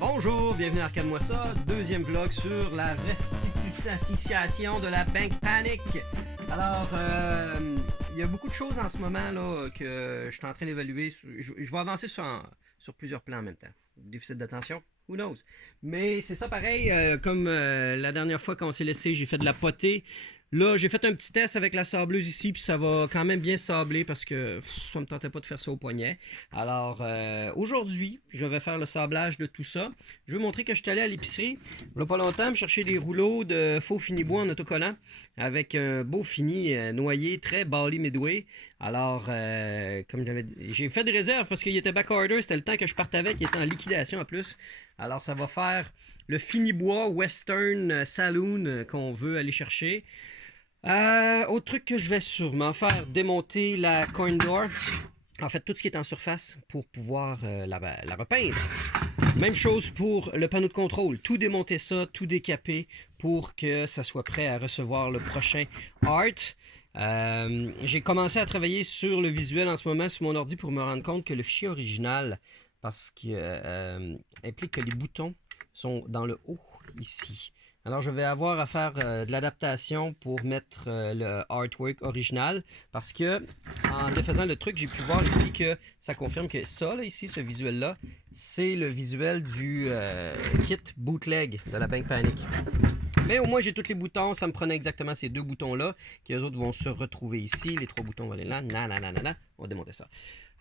Bonjour, bienvenue à Arcade-moi ça, deuxième vlog sur la restitution de la Bank Panic. Alors, il y a beaucoup de choses en ce moment là que je suis en train d'évaluer. Je vais avancer sur plusieurs plans en même temps. Déficit d'attention, who knows? Mais c'est ça pareil, comme la dernière fois quand on s'est laissé, j'ai fait de la potée. Là, j'ai fait un petit test avec la sableuse ici, puis ça va quand même bien sabler parce que ça me tentait pas de faire ça au poignet. Alors, aujourd'hui, je vais faire le sablage de tout ça. Je veux montrer que je suis allé à l'épicerie, il n'y a pas longtemps, me chercher des rouleaux de faux fini bois en autocollant avec un beau fini noyé, très Bally Midway. Alors, comme j'ai fait des réserves parce qu'il était backorder, c'était le temps que je parte avec, il était en liquidation en plus. Alors, ça va faire le fini bois Western Saloon qu'on veut aller chercher. Autre truc que je vais sûrement faire, démonter la coin door. En fait, tout ce qui est en surface pour pouvoir la repeindre. Même chose pour le panneau de contrôle. Tout démonter ça, tout décaper pour que ça soit prêt à recevoir le prochain art. J'ai commencé à travailler sur le visuel en ce moment sur mon ordi pour me rendre compte que le fichier original, parce qu'il implique que les boutons sont dans le haut ici. Alors, je vais avoir à faire de l'adaptation pour mettre le artwork original parce que, en défaisant le truc, j'ai pu voir ici que ça confirme que ça, là, ici, ce visuel-là, c'est le visuel du kit bootleg de la Bank Panic. Mais au moins, j'ai tous les boutons. Ça me prenait exactement ces deux boutons-là qui, eux autres, vont se retrouver ici. Les trois boutons vont aller là. On va démonter ça.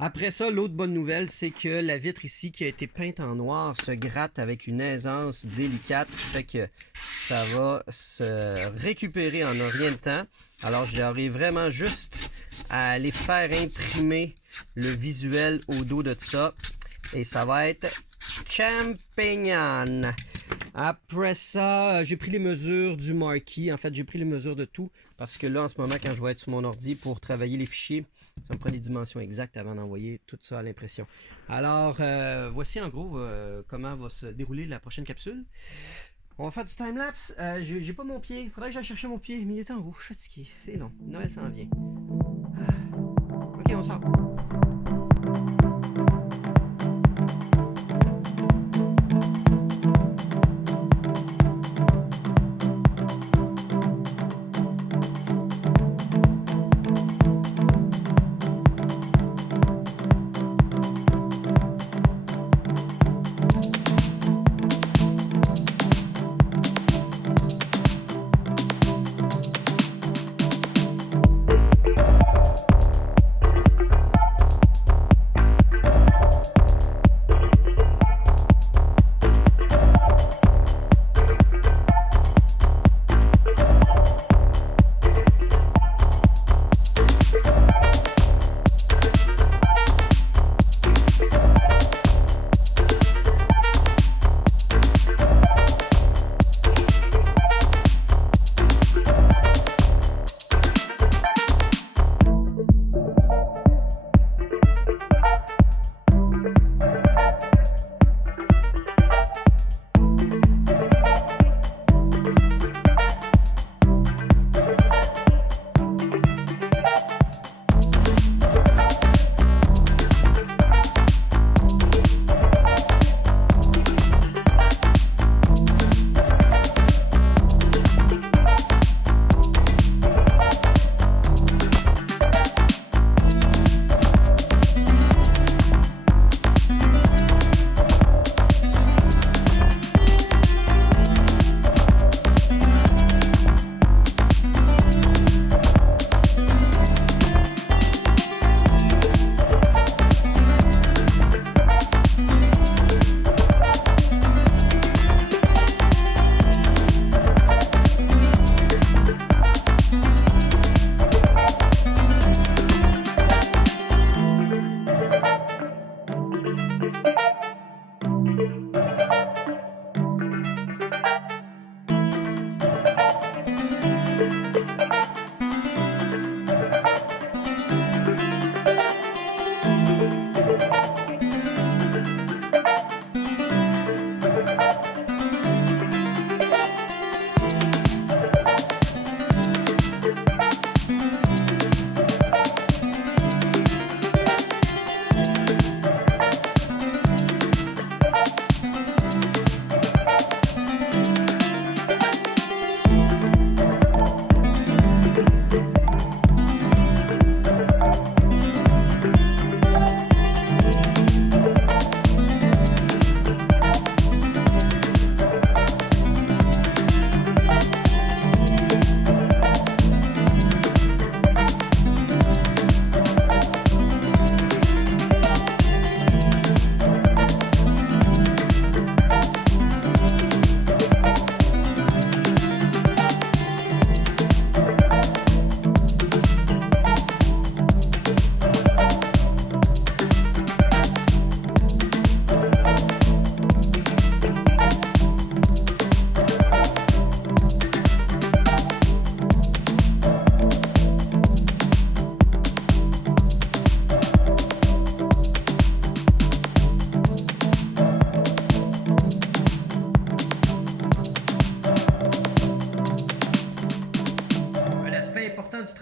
Après ça, l'autre bonne nouvelle, c'est que la vitre ici qui a été peinte en noir se gratte avec une aisance délicate. Fait que ça va se récupérer en un rien de temps. Alors, j'arrive vraiment juste à aller faire imprimer le visuel au dos de ça. Et ça va être champignon. Après ça, j'ai pris les mesures du marquee. En fait, j'ai pris les mesures de tout. Parce que là, en ce moment, quand je vais être sur mon ordi pour travailler les fichiers, ça me prend les dimensions exactes avant d'envoyer tout ça à l'impression. Alors, voici en gros comment va se dérouler la prochaine capsule. On va faire du timelapse. J'ai pas mon pied. Faudrait que j'aille chercher mon pied, mais il est en haut. Je suis fatigué. C'est long. Noël s'en vient. Ok, on sort.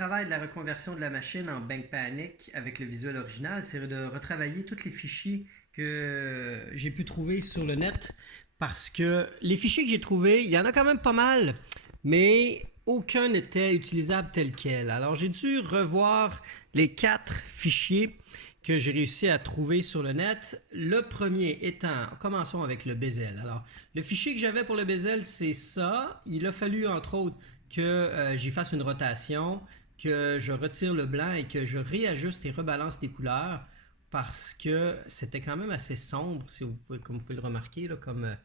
travail de la reconversion de la machine en Bank Panic avec le visuel original, c'est de retravailler tous les fichiers que j'ai pu trouver sur le net. Parce que les fichiers que j'ai trouvés, il y en a quand même pas mal, mais aucun n'était utilisable tel quel. Alors j'ai dû revoir les 4 fichiers que j'ai réussi à trouver sur le net. Le premier étant, commençons avec le bezel. Alors, le fichier que j'avais pour le bezel, c'est ça. Il a fallu, entre autres, que j'y fasse une rotation, que je retire le blanc et que je réajuste et rebalance les couleurs parce que c'était quand même assez sombre, si vous pouvez, comme vous pouvez le remarquer, là, comme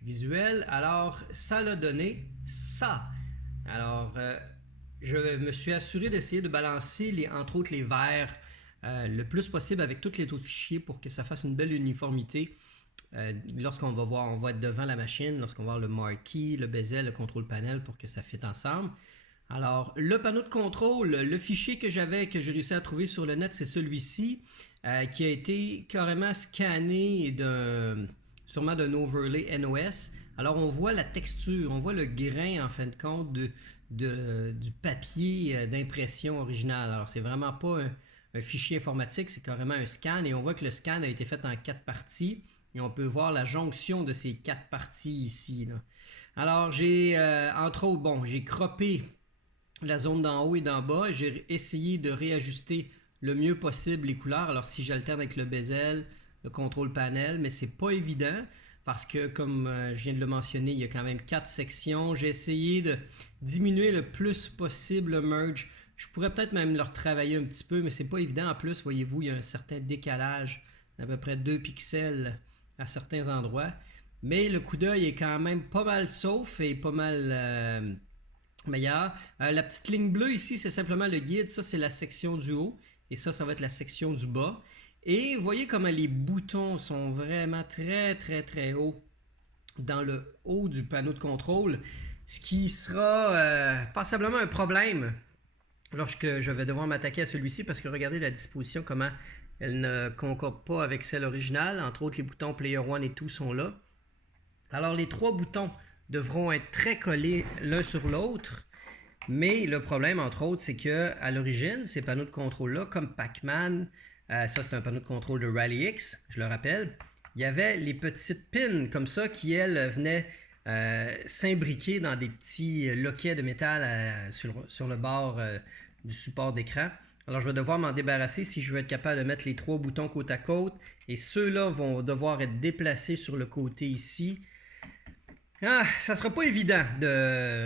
visuel. Alors, ça l'a donné ça. Alors, je me suis assuré d'essayer de balancer, entre autres, les verts le plus possible avec tous les autres fichiers pour que ça fasse une belle uniformité. Lorsqu'on va voir, on va être devant la machine, lorsqu'on va voir le marquee, le bezel, le contrôle panel pour que ça fitte ensemble. Alors, le panneau de contrôle, le fichier que j'avais, que j'ai réussi à trouver sur le net, c'est celui-ci, qui a été carrément scanné sûrement d'un overlay NOS. Alors, on voit la texture, on voit le grain, en fin de compte, du papier d'impression original. Alors, c'est vraiment pas un fichier informatique, c'est carrément un scan. Et on voit que le scan a été fait en 4 parties. Et on peut voir la jonction de ces 4 parties ici, là. Alors, j'ai, entre autres, bon, j'ai croppé la zone d'en haut et d'en bas. J'ai essayé de réajuster le mieux possible les couleurs. Alors, si j'alterne avec le bezel, le contrôle panel, mais c'est pas évident parce que, comme je viens de le mentionner, il y a quand même 4 sections. J'ai essayé de diminuer le plus possible le merge. Je pourrais peut-être même le retravailler un petit peu, mais c'est pas évident. En plus, voyez-vous, il y a un certain décalage d'à peu près 2 pixels à certains endroits. Mais le coup d'œil est quand même pas mal sauf et pas mal meilleur. La petite ligne bleue ici, c'est simplement le guide. Ça, c'est la section du haut. Et ça va être la section du bas. Et vous voyez comment les boutons sont vraiment très, très, très hauts dans le haut du panneau de contrôle. Ce qui sera passablement un problème lorsque je vais devoir m'attaquer à celui-ci parce que regardez la disposition, comment elle ne concorde pas avec celle originale. Entre autres, les boutons Player 1 et tout sont là. Alors, les 3 boutons devront être très collés l'un sur l'autre. Mais le problème, entre autres, c'est qu'à l'origine, ces panneaux de contrôle-là, comme Pac-Man, ça c'est un panneau de contrôle de Rally X, je le rappelle, il y avait les petites pins comme ça qui, elles, venaient s'imbriquer dans des petits loquets de métal sur le bord du support d'écran. Alors, je vais devoir m'en débarrasser si je veux être capable de mettre les 3 boutons côte à côte. Et ceux-là vont devoir être déplacés sur le côté ici. Ah, ça sera pas évident.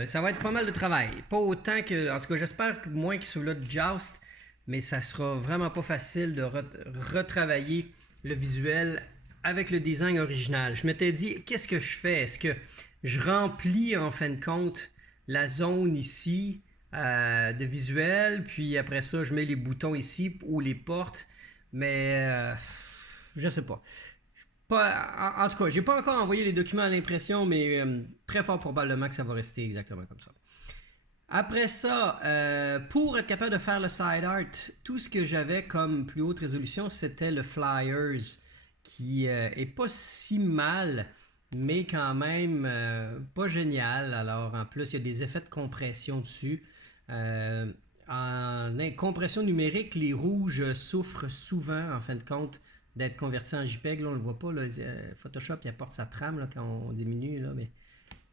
Ça va être pas mal de travail. Pas autant que... En tout cas, j'espère moins que ceux-là de Joust. Mais ça sera vraiment pas facile de retravailler le visuel avec le design original. Je m'étais dit, qu'est-ce que je fais? Est-ce que je remplis en fin de compte la zone ici de visuel, puis après ça, je mets les boutons ici ou les portes, mais je sais pas. En tout cas, j'ai pas encore envoyé les documents à l'impression, mais très fort probablement que ça va rester exactement comme ça. Après ça, pour être capable de faire le side art, tout ce que j'avais comme plus haute résolution, c'était le Flyers, qui est pas si mal, mais quand même pas génial. Alors en plus, il y a des effets de compression dessus. En compression numérique, les rouges souffrent souvent, en fin de compte, d'être convertis en JPEG. Là, on ne le voit pas. Là, Photoshop il apporte sa trame là, quand on diminue. Là, mais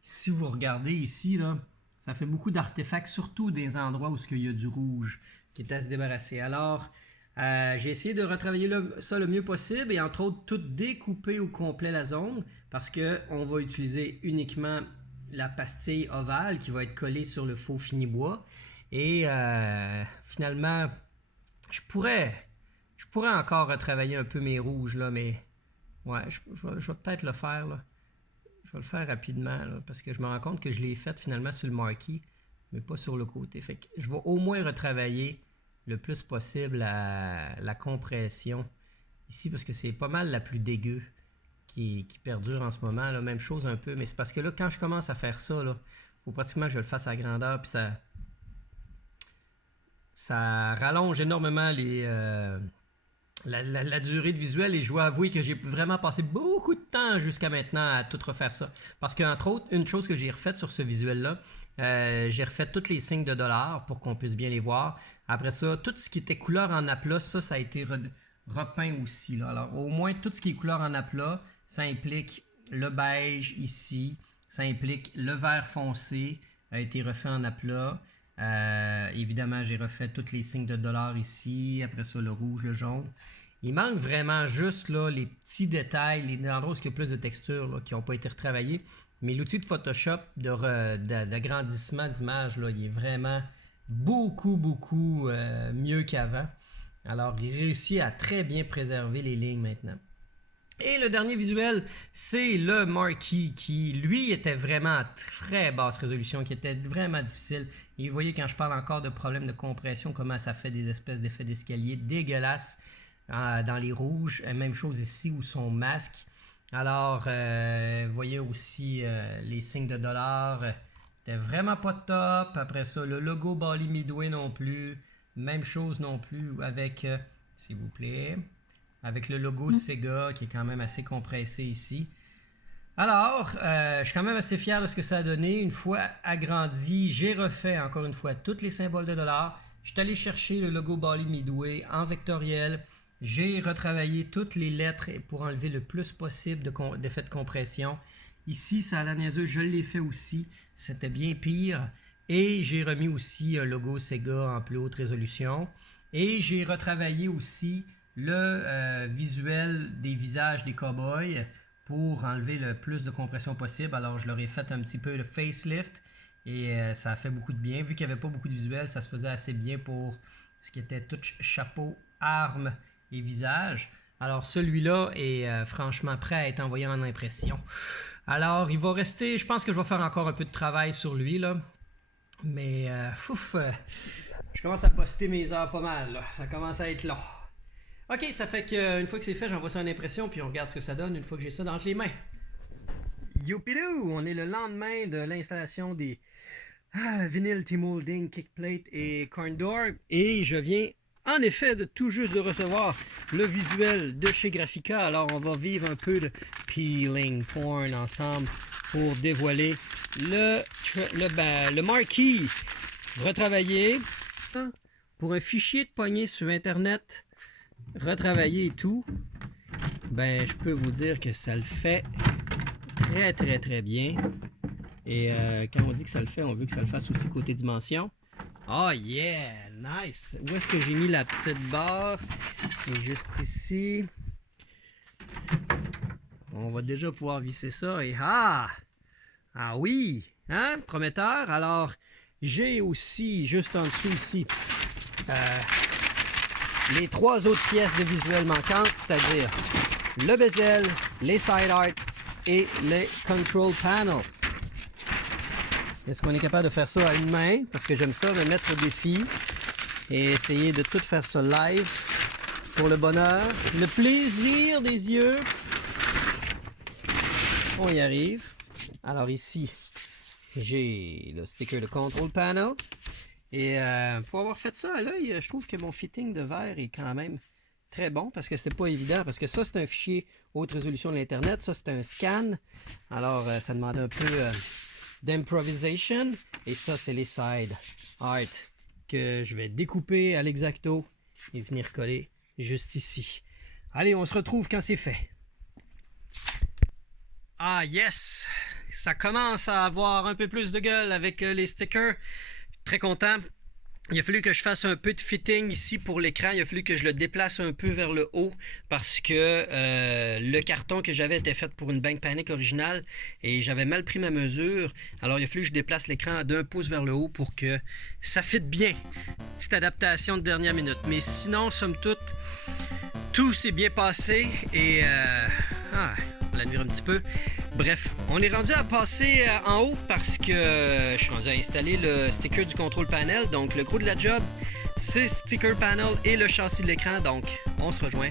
si vous regardez ici, là, ça fait beaucoup d'artefacts, surtout des endroits où il y a du rouge qui est à se débarrasser. Alors, j'ai essayé de retravailler ça le mieux possible et entre autres, tout découper au complet la zone parce qu'on va utiliser uniquement la pastille ovale qui va être collée sur le faux fini bois. Et finalement, je pourrais encore retravailler un peu mes rouges, là, mais ouais, je vais peut-être le faire, là. Je vais le faire rapidement, là, parce que je me rends compte que je l'ai fait finalement sur le marquee, mais pas sur le côté. Fait que je vais au moins retravailler le plus possible la compression ici, parce que c'est pas mal la plus dégueu qui perdure en ce moment, là. Même chose un peu, mais c'est parce que là, quand je commence à faire ça, là, faut pratiquement que je le fasse à grandeur, puis ça rallonge énormément la durée de visuel et je dois avouer que j'ai vraiment passé beaucoup de temps jusqu'à maintenant à tout refaire ça. Parce qu'entre autres, une chose que j'ai refaite sur ce visuel-là, j'ai refait tous les signes de dollars pour qu'on puisse bien les voir. Après ça, tout ce qui était couleur en aplat, ça a été repeint aussi. Là. Alors, au moins, tout ce qui est couleur en aplat, ça implique le beige ici, ça implique le vert foncé, a été refait en aplat. Évidemment, j'ai refait tous les signes de dollars ici, après ça, le rouge, le jaune. Il manque vraiment juste là, les petits détails, les endroits où il y a plus de textures là, qui n'ont pas été retravaillés. Mais l'outil de Photoshop d'agrandissement d'image, il est vraiment beaucoup mieux qu'avant. Alors, il réussit à très bien préserver les lignes maintenant. Et le dernier visuel, c'est le Marquee qui, lui, était vraiment à très basse résolution, qui était vraiment difficile. Et vous voyez, quand je parle encore de problèmes de compression, comment ça fait des espèces d'effets d'escalier dégueulasses dans les rouges. Même chose ici, où son masque. Alors, vous voyez aussi les signes de dollars. C'était vraiment pas top. Après ça, le logo Bally Midway non plus. Même chose non plus avec, s'il vous plaît, avec le logo Sega qui est quand même assez compressé ici. Alors, je suis quand même assez fier de ce que ça a donné. Une fois agrandi, j'ai refait encore une fois tous les symboles de dollars. Je suis allé chercher le logo Bally Midway en vectoriel. J'ai retravaillé toutes les lettres pour enlever le plus possible d'effets de compression. Ici, ça a la niaiseuse, je l'ai fait aussi. C'était bien pire. Et j'ai remis aussi un logo Sega en plus haute résolution. Et j'ai retravaillé aussi le visuel des visages des cowboys pour enlever le plus de compression possible. Alors, je leur ai fait un petit peu de facelift et ça a fait beaucoup de bien. Vu qu'il n'y avait pas beaucoup de visuels, ça se faisait assez bien pour ce qui était tout chapeau, armes et visage. Alors, celui-là est franchement prêt à être envoyé en impression. Alors, il va rester, je pense que je vais faire encore un peu de travail sur lui, là. Mais, je commence à poster mes heures pas mal, là. Ça commence à être long. Ok, ça fait qu'une fois que c'est fait, j'envoie ça en impression, puis on regarde ce que ça donne une fois que j'ai ça dans les mains. Youpidou! On est le lendemain de l'installation des Vinyl T-Molding, Kickplate et Corn Door, et je viens en effet de tout juste de recevoir le visuel de chez Graphica. Alors on va vivre un peu de peeling porn ensemble pour dévoiler le Marquee retravaillé pour un fichier de poignée sur internet retravaillé et tout. Ben je peux vous dire que ça le fait très bien. Et quand on dit que ça le fait, on veut que ça le fasse aussi côté dimension. Oh yeah, nice. Où est-ce que j'ai mis la petite barre? Et juste ici. On va déjà pouvoir visser ça. Et ah oui, hein, prometteur. Alors, j'ai aussi, juste en dessous ici, les trois autres pièces de visuel manquantes, c'est-à-dire le bezel, les side art et les control panel. Est-ce qu'on est capable de faire ça à une main? Parce que j'aime ça, me mettre au défi et essayer de tout faire ça live pour le bonheur, le plaisir des yeux. On y arrive. Alors ici, j'ai le sticker de Control Panel. Et pour avoir fait ça à l'œil, je trouve que mon fitting de verre est quand même très bon parce que c'était pas évident. Parce que ça, c'est un fichier haute résolution de l'Internet. Ça, c'est un scan. Alors, ça demande un peu d'improvisation. Et ça, c'est les side art que je vais découper à l'exacto et venir coller juste ici. Allez, on se retrouve quand c'est fait. Ah yes! Ça commence à avoir un peu plus de gueule avec les stickers. Très content. Il a fallu que je fasse un peu de fitting ici pour l'écran. Il a fallu que je le déplace un peu vers le haut parce que le carton que j'avais était fait pour une Bank Panic originale et j'avais mal pris ma mesure. Alors il a fallu que je déplace l'écran d'1 pouce vers le haut pour que ça fitte bien. Petite adaptation de dernière minute. Mais sinon, somme toute, tout s'est bien passé et on va l'admirer un petit peu. Bref, on est rendu à passer en haut parce que je suis rendu à installer le sticker du control panel. Donc le gros de la job, c'est sticker panel et le châssis de l'écran. Donc on se rejoint